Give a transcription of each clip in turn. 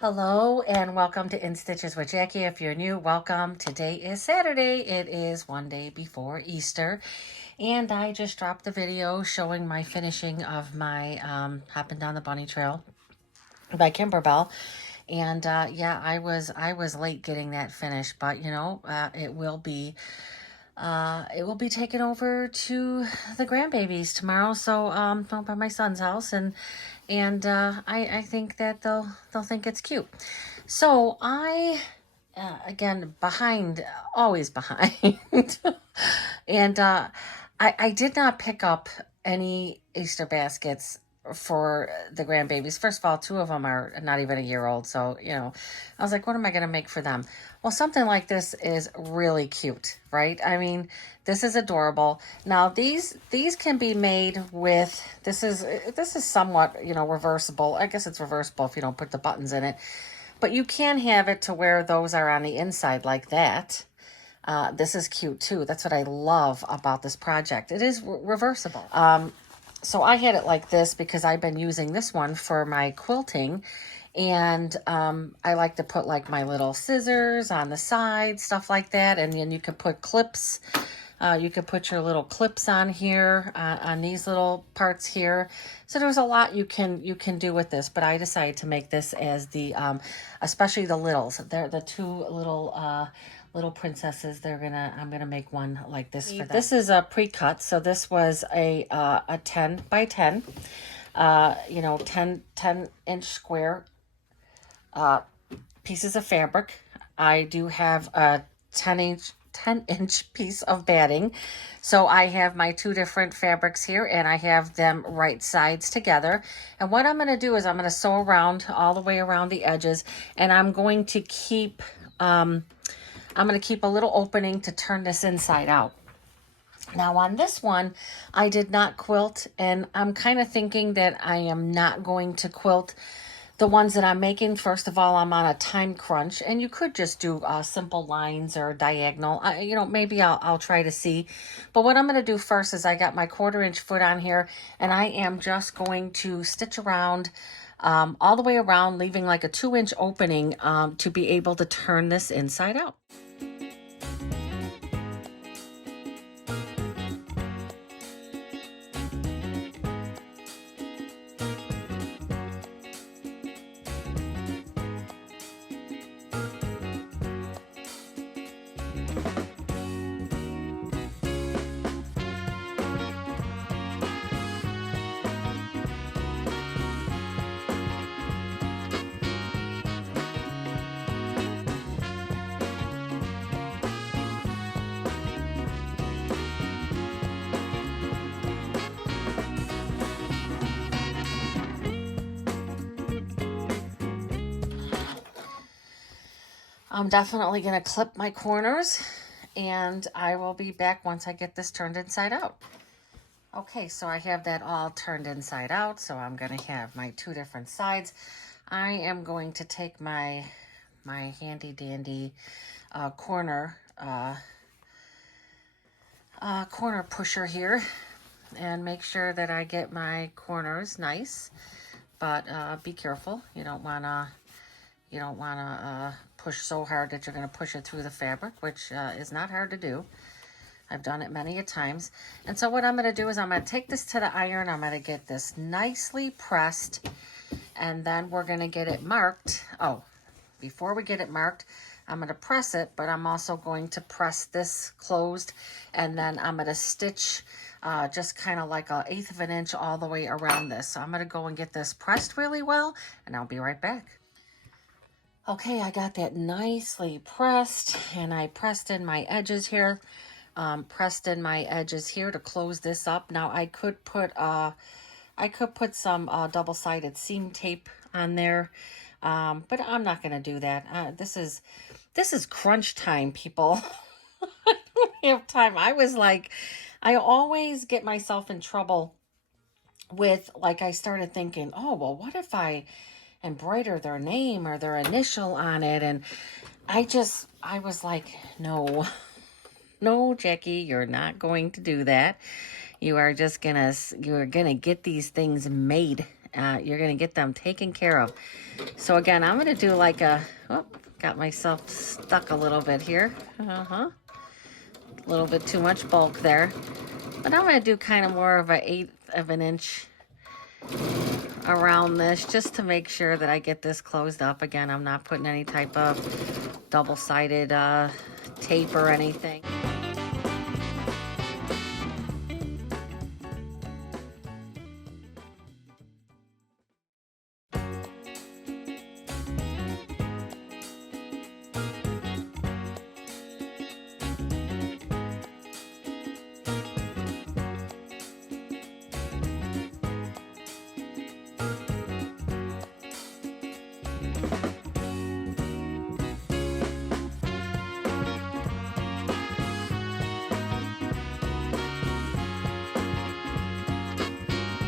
Hello and welcome to In Stitches with Jackie. If you're new, welcome. Today is Saturday. It is one day before Easter. And I just dropped the video showing my finishing of my Hopping Down the Bunny Trail by Kimberbell. And yeah, I was late getting that finished, but you know, it will be taken over to the grandbabies tomorrow. So by my son's house, and I think that they'll think it's cute. So again, always behind, and I did not pick up any Easter baskets for the grandbabies. First of all, two of them are not even a year old, so you know, I was like, what am I going to make for them? Well, something like this is really cute, right? I mean, this is adorable. Now, these can be made with, this is somewhat, you know, reversible. I guess it's reversible if you don't put the buttons in it. But you can have it to where those are on the inside like that. This is cute too. That's what I love about this project. It is reversible. So I had it like this because I've been using this one for my quilting. And I like to put like my little scissors on the side, stuff like that. And then you can put clips. You can put your little clips on here, on these little parts here. So there's a lot you can do with this. But I decided to make this as the, especially the littles. They're the two little princesses. I'm gonna make one like this for them. This is a pre-cut. So this was a 10 by 10, you know, 10 inch square pieces of fabric. I do have a 10 inch piece of batting. So I have my two different fabrics here, and I have them right sides together. And what I'm going to do is I'm going to sew around all the way around the edges, and I'm going to keep a little opening to turn this inside out. Now on this one, I did not quilt, and I'm kind of thinking that I am not going to quilt the ones that I'm making. First of all, I'm on a time crunch, and you could just do simple lines or diagonal. You know, maybe I'll try to see. But what I'm going to do first is I got my 1/4 inch foot on here, and I am just going to stitch around all the way around, leaving like a 2-inch opening to be able to turn this inside out. I'm definitely going to clip my corners, and I will be back once I get this turned inside out. Okay, so I have that all turned inside out, so I'm going to have my two different sides. I am going to take my handy dandy corner pusher here and make sure that I get my corners nice, but be careful. You don't want to push so hard that you're going to push it through the fabric, which is not hard to do. I've done it many a times. And so what I'm going to do is I'm going to take this to the iron. I'm going to get this nicely pressed, and then we're going to get it marked. Oh, before we get it marked, I'm going to press it, but I'm also going to press this closed, and then I'm going to stitch just kind of like 1/8 of an inch all the way around this. So I'm going to go and get this pressed really well, and I'll be right back. Okay, I got that nicely pressed, and I pressed in my edges here. To close this up. Now I could put some double-sided seam tape on there, but I'm not going to do that. This is crunch time, people. I don't have time. I always get myself in trouble with, like, I started thinking, oh, well, what if I embroider their name or their initial on it? And I was like, no, Jackie, you're not going to do that. You're gonna get these things made you're going to get them taken care of. So again, I'm going to do like a, oh, got myself stuck a little bit here. A little bit too much bulk there. But I'm going to do kind of more of an 1/8 of an inch around this, just to make sure that I get this closed up. Again, I'm not putting any type of double-sided tape or anything.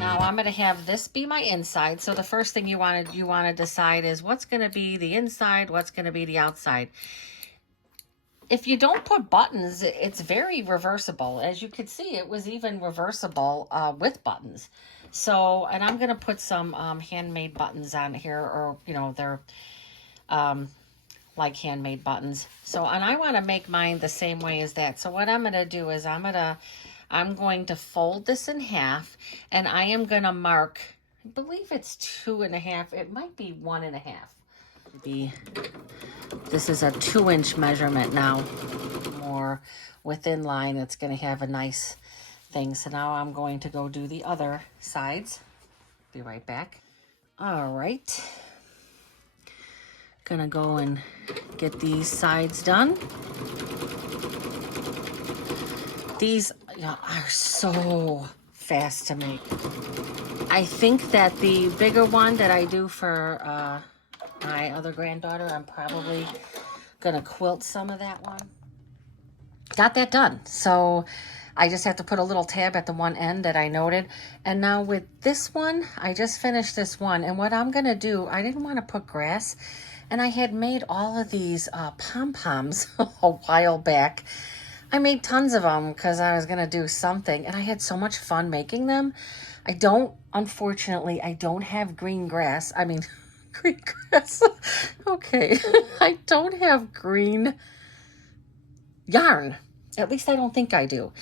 Now I'm going to have this be my inside. So the first thing you want to decide is what's going to be the inside, what's going to be the outside. If you don't put buttons, it's very reversible. As you could see, it was even reversible with buttons. So, and I'm going to put some handmade buttons on here, or, you know, they're like handmade buttons. So, and I want to make mine the same way as that. So what I'm going to do is I'm going to fold this in half, and I am going to mark, I believe it's 2.5. It might be 1.5. This is a 2-inch measurement now, more within line. It's going to have a nice thing. So now I'm going to go do the other sides. Be right back. All right. Gonna go and get these sides done. These are so fast to make. I think that the bigger one that I do for my other granddaughter, I'm probably gonna quilt some of that one. Got that done. So I just have to put a little tab at the one end that I noted. And now with this one, I just finished this one. And what I'm gonna do, I didn't want to put grass, and I had made all of these pom-poms a while back. I made tons of them because I was going to do something, and I had so much fun making them. Unfortunately, I don't have green grass. I mean, green grass. Okay. I don't have green yarn. At least I don't think I do.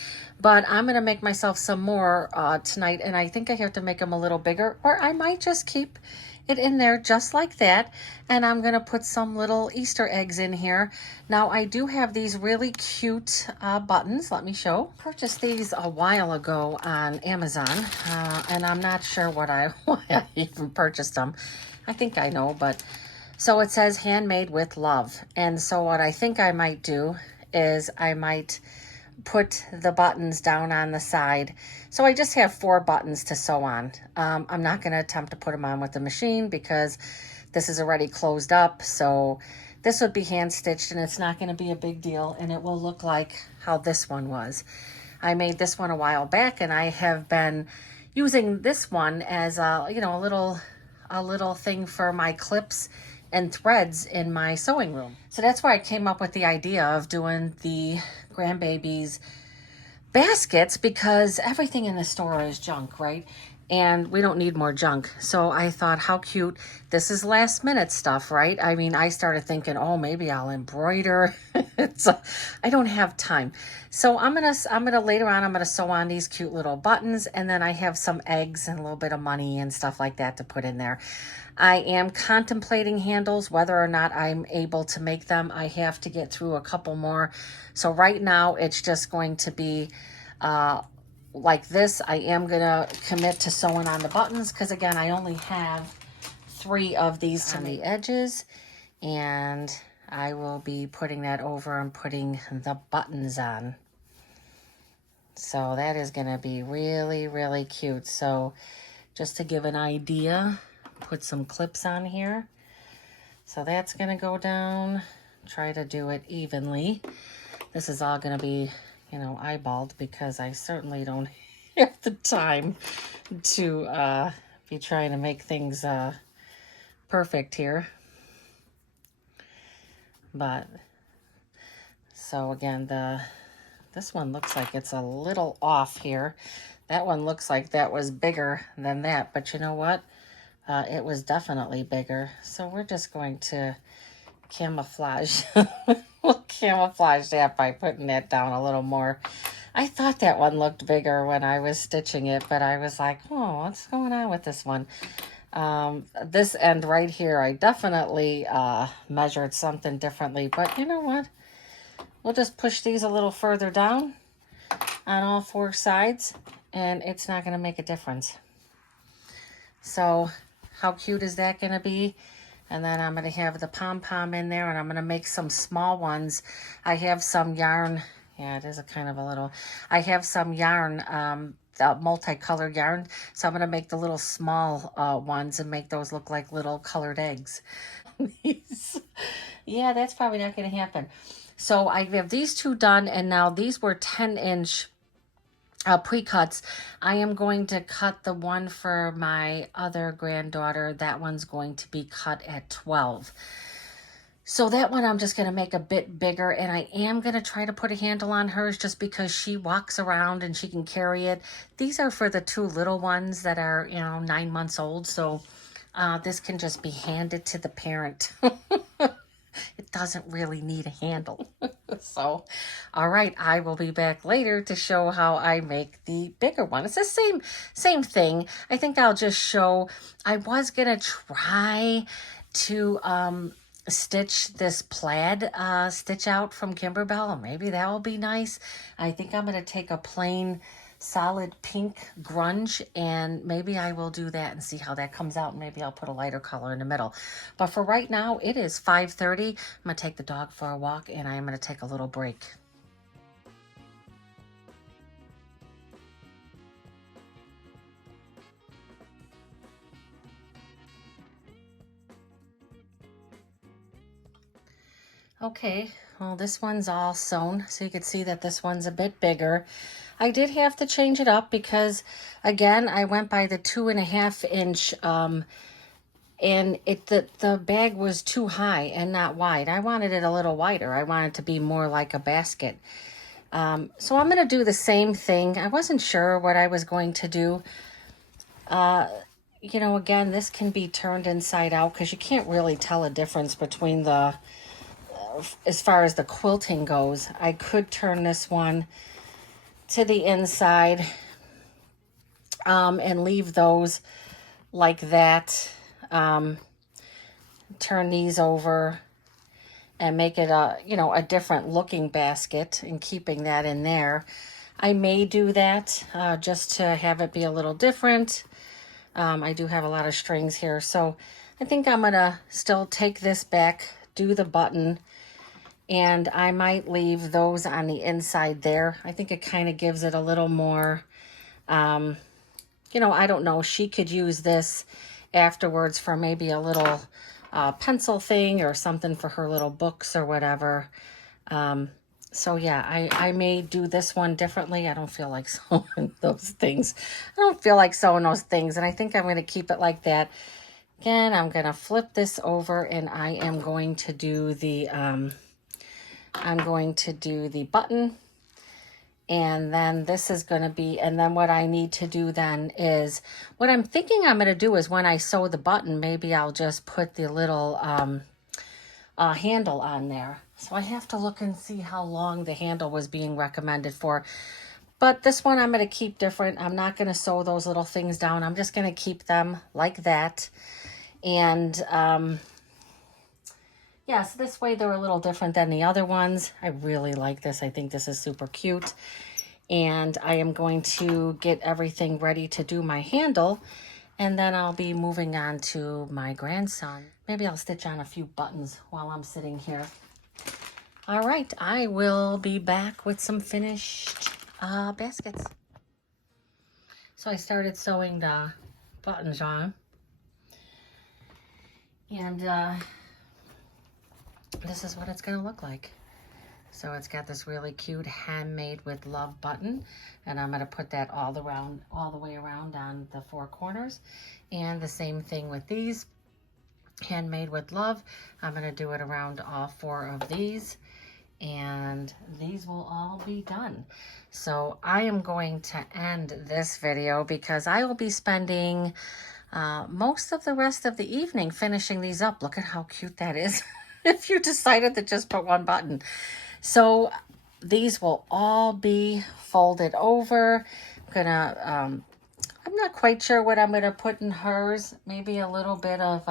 But I'm going to make myself some more tonight, and I think I have to make them a little bigger, or I might just keep it in there just like that, and I'm going to put some little Easter eggs in here. Now, I do have these really cute buttons. Let me show. Purchased these a while ago on Amazon, and I'm not sure why I even purchased them. I think I know, but so it says handmade with love. And so what I think I might do is I might put the buttons down on the side. So I just have 4 buttons to sew on. I'm not going to attempt to put them on with the machine because this is already closed up. So this would be hand stitched, and it's not going to be a big deal, and it will look like how this one was. I made this one a while back, and I have been using this one as a, you know, a little thing for my clips and threads in my sewing room. So that's why I came up with the idea of doing the grandbabies baskets, because everything in the store is junk, right? And we don't need more junk. So I thought, how cute. This is last minute stuff, right? I mean, I started thinking, oh, maybe I'll embroider. I don't have time. So I'm gonna later on, I'm gonna sew on these cute little buttons, and then I have some eggs and a little bit of money and stuff like that to put in there. I am contemplating handles, whether or not I'm able to make them. I have to get through a couple more. So right now it's just going to be like this. I am gonna commit to sewing on the buttons because, again, I only have 3 of these on the edges, and I will be putting that over and putting the buttons on. So that is gonna be really, really cute. So just to give an idea, put some clips on here. So that's gonna go down. Try to do it evenly. This is all gonna be, you know, eyeballed because I certainly don't have the time to be trying to make things perfect here. But so again, this one looks like it's a little off here. That one looks like that was bigger than that, but you know what? it was definitely bigger. So we're just going to camouflage. We'll camouflage that by putting that down a little more. I thought that one looked bigger when I was stitching it, but I was like, oh, what's going on with this one? This end right here, I definitely measured something differently, but you know what? We'll just push these a little further down on all four sides, and it's not going to make a difference. So how cute is that going to be? And then I'm going to have the pom-pom in there, and I'm going to make some small ones. I have some yarn. Yeah, it is a kind of a little. I have some yarn, multicolored yarn. So I'm going to make the little small ones and make those look like little colored eggs. Yeah, that's probably not going to happen. So I have these two done, and now these were 10-inch pre-cuts. I am going to cut the one for my other granddaughter. That one's going to be cut at 12. So that one I'm just going to make a bit bigger, and I am going to try to put a handle on hers just because she walks around and she can carry it. These are for the two little ones that are, 9 months old. So this can just be handed to the parent. It doesn't really need a handle. So, all right, I will be back later to show how I make the bigger one. It's the same thing. I think I'll just show. I was gonna try to stitch this plaid stitch out from Kimberbell. Maybe that will be nice. I think I'm gonna take a plain solid pink grunge, and maybe I will do that and see how that comes out. Maybe I'll put a lighter color in the middle. But for right now, it is 5:30. I'm gonna take the dog for a walk, and I am gonna take a little break. Okay, well, this one's all sewn, so you can see that this one's a bit bigger. I did have to change it up because, again, I went by the 2.5-inch, and the bag was too high and not wide. I wanted it a little wider. I wanted it to be more like a basket. So I'm going to do the same thing. I wasn't sure what I was going to do. Again, this can be turned inside out because you can't really tell a difference between the, as far as the quilting goes. I could turn this one to the inside and leave those like that. Turn these over and make it a different looking basket and keeping that in there. I may do that just to have it be a little different. I do have a lot of strings here, so I think I'm gonna still take this back, do the button, and I might leave those on the inside there. I think it kind of gives it a little more, I don't know, she could use this afterwards for maybe a little pencil thing or something for her little books or whatever. So yeah, I may do this one differently. I don't feel like sewing those things. I don't feel like sewing those things, and I think I'm going to keep it like that. Again, I'm going to flip this over, and I am going to do the button. And then this is going to be, and then what I need to do then is, what I'm thinking I'm going to do is when I sew the button, maybe I'll just put the little handle on there. So I have to look and see how long the handle was being recommended for. But this one I'm going to keep different. I'm not going to sew those little things down. I'm just going to keep them like that. And yes, this way they're a little different than the other ones. I really like this. I think this is super cute. And I am going to get everything ready to do my handle. And then I'll be moving on to my grandson. Maybe I'll stitch on a few buttons while I'm sitting here. All right, I will be back with some finished baskets. So I started sewing the buttons on. And this is what it's going to look like. So it's got this really cute handmade with love button, and I'm going to put that all the way around on the four corners. And the same thing with these, handmade with love. I'm going to do it around all four of these, and these will all be done. So I am going to end this video because I will be spending most of the rest of the evening finishing these up. Look at how cute that is. If you decided to just put one button. So these will all be folded over. I'm not quite sure what I'm gonna put in hers. Maybe a little bit of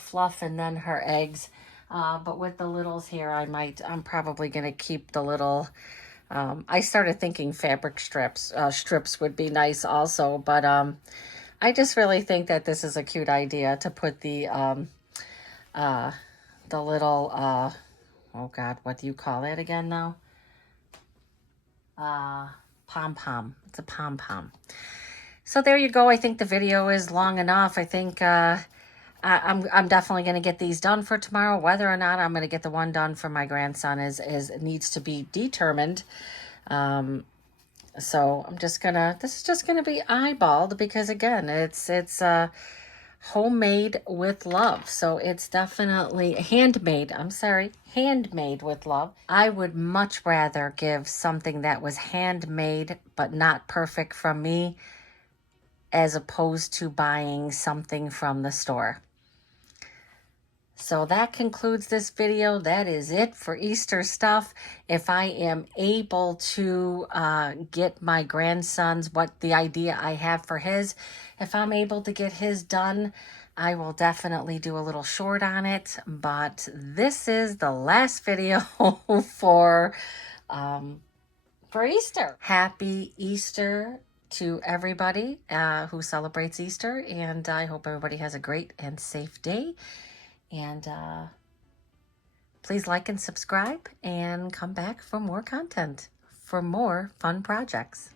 fluff and then her eggs. But with the littles here, I'm probably gonna keep the little, I started thinking fabric strips would be nice also, but I just really think that this is a cute idea to put the little, oh God, what do you call that again now? Pom-pom. It's a pom-pom. So there you go. I think the video is long enough. I think I'm definitely going to get these done for tomorrow. Whether or not I'm going to get the one done for my grandson is needs to be determined. So this is just gonna be eyeballed because again, it's homemade with love. So it's definitely handmade. I'm sorry, handmade with love. I would much rather give something that was handmade but not perfect from me as opposed to buying something from the store. So that concludes this video. That is it for Easter stuff. If I am able to get my grandson's, the idea I have for his, if I'm able to get his done, I will definitely do a little short on it. But this is the last video for Easter. Happy Easter to everybody who celebrates Easter. And I hope everybody has a great and safe day. And please like and subscribe and come back for more content, for more fun projects.